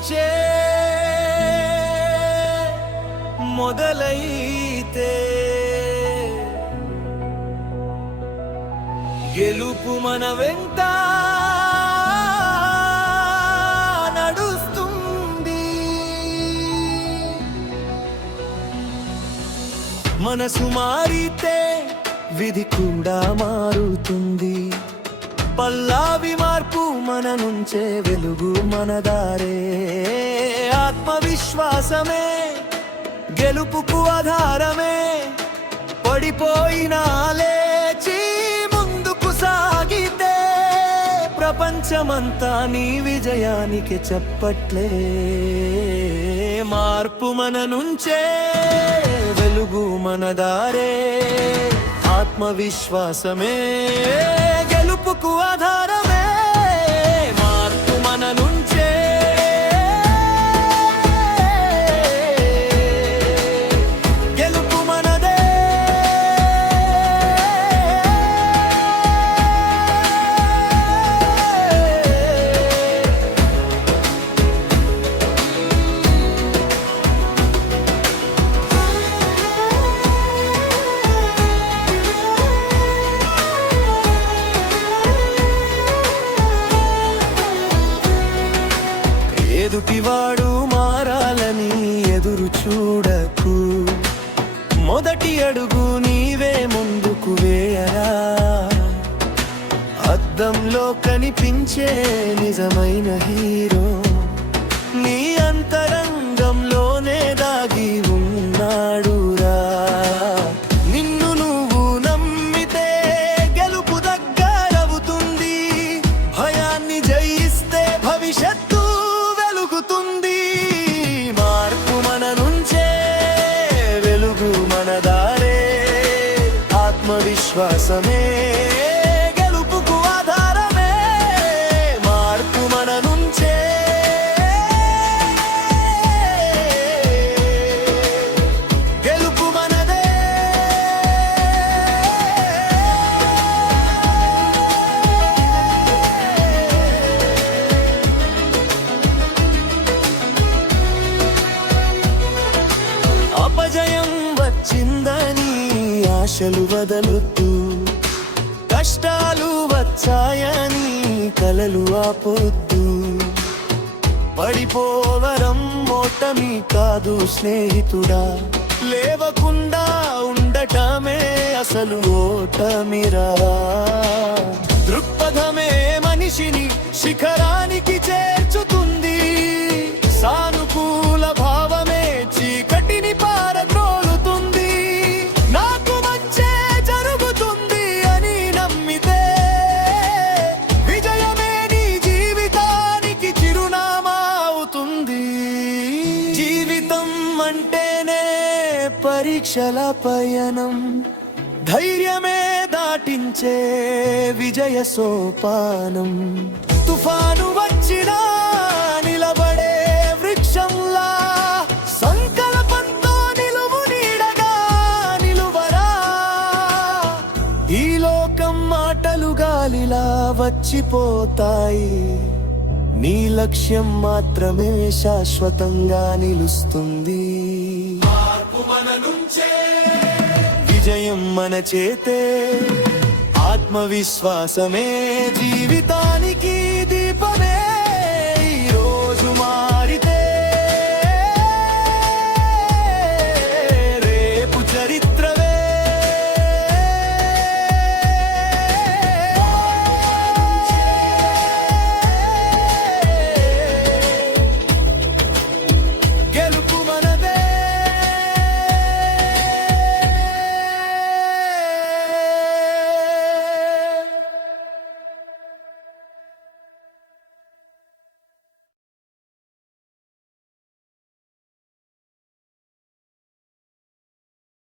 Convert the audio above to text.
నుంచే మొదలైతే గెలుపు మన వెంట నడుస్తుంది. మనసు మారితే విధి కూడా మారుతుంది. పల్లావి మార్పు మన నుంచే వెలుగు మనదారే. ఆత్మవిశ్వాసమే గెలుపుకు ఆధారమే. పడిపోయినా లేచి ముందుకు సాగితే ప్రపంచమంతా నీ విజయానికి చప్పట్లే. మార్పు మన నుంచే వెలుగు మనదారే. ఆత్మవిశ్వాసమే గెలుపుకు ఆధారమే. మార్పు మన నుంచే గెలుపు మనదే. ఎదుటివాడు మారాలని ఎదురు చూడకు. మొదటి అడుగు నీవే ముందుకు వేయరా. అద్దంలో కనిపించే నిజమైన హీరో నీ అంతరంగంలోనే దాగి ఉన్నాడురా. నిన్ను నువ్వు నమ్మితే గెలుపు దగ్గరవుతుంది. భయాన్ని జయిస్తే భవిష్యత్తు వెలుగుతుంది. మార్పు మన నుంచే వెలుగు మనదారే. ఆత్మవిశ్వాసమే గెలుపుకు ఆధారమే. మార్పు మన నుంచే గెలుపు మనదే. అపజయం వచ్చిందని ఆశలు వదలొద్దు. కష్టాలు వచ్చాయని కలలు ఆపొద్దు. పడిపోవడం ఓటమి కాదు స్నేహితుడా. లేవకుండా ఉండటమే అసలు ఓటమిరా. దృక్పథమే మనిషిని శిఖరానికి చేర్చుతుంది. సానుకూల భావమే చీకటిని పారద్రోలుతుంది. నాకు మంచే జరుగుతుంది అని నమ్మితే విజయమే నీ జీవితానికి చిరునామా అవుతుంది. జీవితం అంటేనే పరీక్షల పయనం. ధైర్యమే దాటించే విజయ సోపానం. తుఫాను వచ్చినా నిలబడే వృక్షంలా సంకల్పంతో నిలువు నీడగా నిలువరా. ఈ లోకం మాటలు గాలిలా వచ్చిపోతాయి. నీ లక్ష్యం మాత్రమే శాశ్వతంగా నిలుస్తుంది. మార్పు మన నుంచే విజయం మన చేతే. ఆత్మవిశ్వాసమే జీవితాన్ని